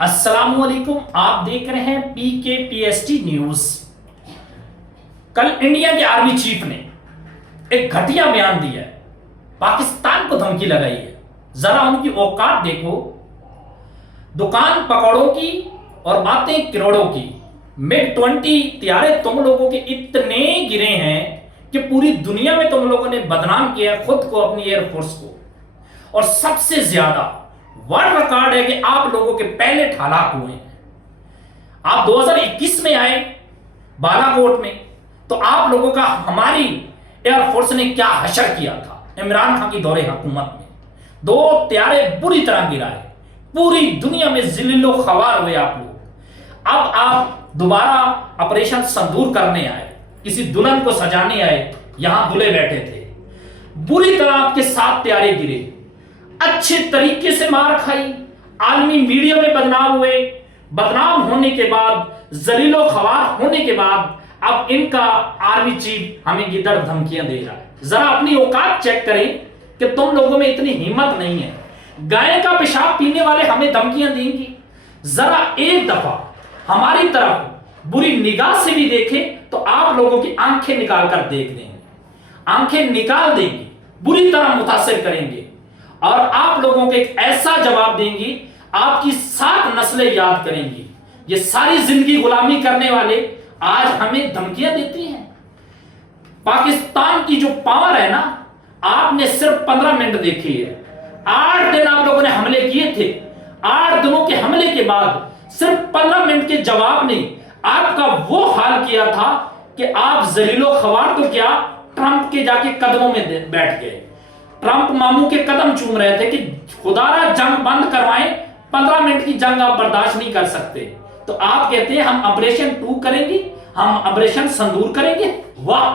السلام علیکم، آپ دیکھ رہے ہیں پی کے پی ایس ٹی نیوز۔ کل انڈیا کے آرمی چیف نے ایک گھٹیا بیان دیا ہے، پاکستان کو دھمکی لگائی ہے۔ ذرا ان کی اوقات دیکھو، دکان پکوڑوں کی اور باتیں کروڑوں کی۔ MiG 20 طیارے تم لوگوں کے اتنے گرے ہیں کہ پوری دنیا میں تم لوگوں نے بدنام کیا خود کو، اپنی ایئر فورس کو، اور سب سے زیادہ ورلڈ ریکارڈ ہے کہ آپ لوگوں کے پائلٹ ہلاک ہوئے ہیں۔ آپ 2021 میں آئے بالا کوٹ میں، تو آپ لوگوں کا ہماری ایئر فورس نے کیا حشر کیا تھا عمران خان کی دور حکومت میں۔ 2 طیارے بری طرح گرائے، پوری دنیا میں ذلیل و خوار ہوئے آپ لوگ۔ اب آپ دوبارہ آپریشن سندور کرنے آئے، کسی دلہن کو سجانے آئے، یہاں دلہے بیٹھے تھے، بری طرح آپ کے 7 طیارے گرے، اچھے طریقے سے مار کھائی، عالمی میڈیا میں بدنام ہوئے۔ بدنام ہونے کے بعد، ذلیل و خوار ہونے کے بعد، اب ان کا آرمی چیف ہمیں یہ در دھمکیاں دے رہا ہے۔ ذرا اپنی اوقات چیک کریں کہ تم لوگوں میں اتنی ہمت نہیں ہے۔ گائے کا پیشاب پینے والے ہمیں دھمکیاں دیں گی؟ ذرا ایک دفعہ ہماری طرف بری نگاہ سے بھی دیکھیں تو آپ لوگوں کی آنکھیں نکال کر دیکھ دیں گے، آنکھیں نکال دیں گی، بری طرح متاثر کریں گے، اور آپ لوگوں کو ایک ایسا جواب دیں گی، آپ کی 7 نسلیں یاد کریں گی۔ یہ ساری زندگی غلامی کرنے والے آج ہمیں دھمکیاں دیتی ہیں۔ پاکستان کی جو پاور ہے نا، آپ نے صرف 15 منٹ دیکھی ہے۔ 8 دن آپ لوگوں نے حملے کیے تھے، 8 دنوں کے حملے کے بعد صرف 15 منٹ کے جواب نے آپ کا وہ حال کیا تھا کہ آپ ذلیل و خوار تو کیا، ٹرمپ کے جا کے قدموں میں بیٹھ گئے۔ ٹرمپ ماموں کے قدم چوم رہے تھے کہ خدا را جنگ بند کروائیں، 15 منٹ کی جنگ آپ برداشت نہیں کر سکتے، تو آپ کہتے ہیں ہم آپریشن 2 کریں گے، ہم آپریشن سندور کریں گے۔ واہ!